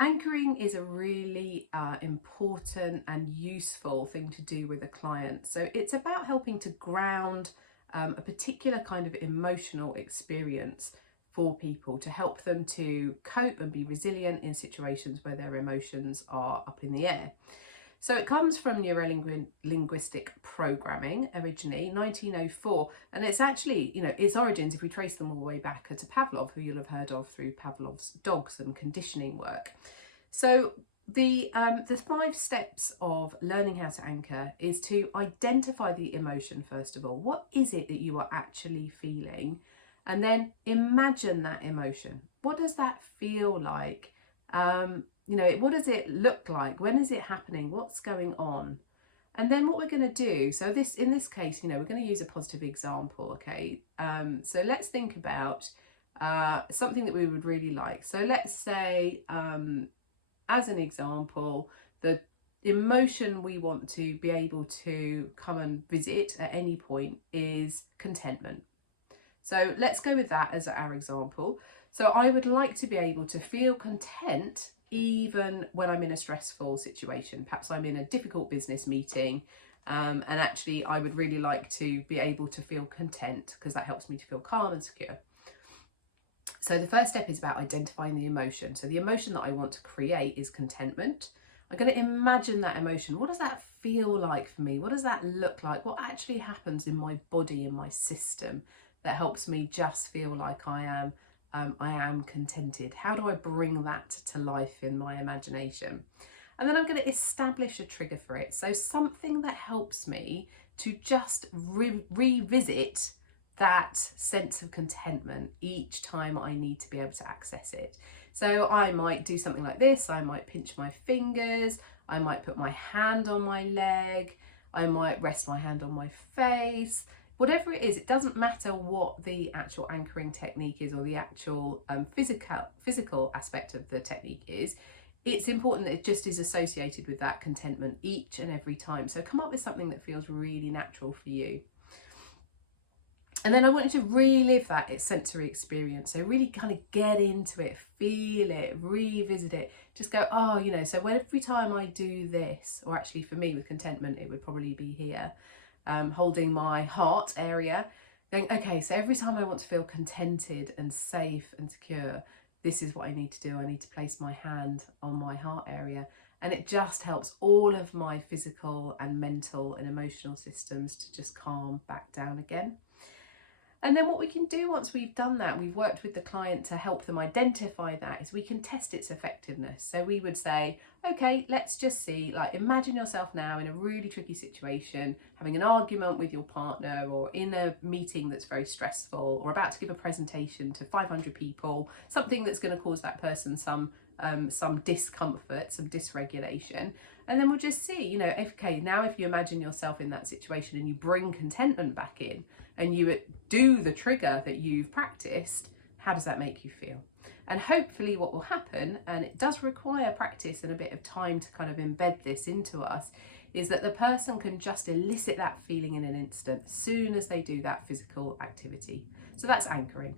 Anchoring is a really important and useful thing to do with a client. So it's about helping to ground a particular kind of emotional experience for people to help them to cope and be resilient in situations where their emotions are up in the air. So it comes from neuro-linguistic programming originally, 1904, and it's actually, its origins, if we trace them all the way back to Pavlov, who you'll have heard of through Pavlov's dogs and conditioning work. So the 5 steps of learning how to anchor is to identify the emotion first of all. What is it that you are actually feeling? And then imagine that emotion. What does that feel like? What does it look like? When is it happening? What's going on? And then what we're going to do, so in this case, we're going to use a positive example, okay? So let's think about something that we would really like. So let's say, as an example, the emotion we want to be able to come and visit at any point is contentment. So let's go with that as our example. So I would like to be able to feel content even when I'm in a stressful situation. Perhaps I'm in a difficult business meeting, and actually I would really like to be able to feel content because that helps me to feel calm and secure. So the first step is about identifying the emotion. So the emotion that I want to create is contentment. I'm going to imagine that emotion. What does that feel like for me? What does that look like? What actually happens in my body, in my system, that helps me just feel like I am contented? How do I bring that to life in my imagination? And then I'm going to establish a trigger for it. So something that helps me to just revisit that sense of contentment each time I need to be able to access it. So I might do something like this. I might pinch my fingers. I might put my hand on my leg. I might rest my hand on my face. Whatever it is, it doesn't matter what the actual anchoring technique is or the actual physical aspect of the technique is. It's important that it just is associated with that contentment each and every time. So come up with something that feels really natural for you. And then I want you to relive that sensory experience. So really kind of get into it, feel it, revisit it. Just go, oh, so every time I do this, or actually for me with contentment, it would probably be here, holding my heart area, going, okay, so every time I want to feel contented and safe and secure, this is what I need to do. I need to place my hand on my heart area. And it just helps all of my physical and mental and emotional systems to just calm back down again. And then what we can do once we've done that, we've worked with the client to help them identify that, is we can test its effectiveness. So we would say, okay, let's just see, like imagine yourself now in a really tricky situation, having an argument with your partner or in a meeting that's very stressful or about to give a presentation to 500 people, something that's going to cause that person some discomfort, some dysregulation. And then we'll just see, okay, now if you imagine yourself in that situation and you bring contentment back in and you do the trigger that you've practiced, how does that make you feel? And hopefully what will happen, and it does require practice and a bit of time to kind of embed this into us, is that the person can just elicit that feeling in an instant as soon as they do that physical activity. So that's anchoring.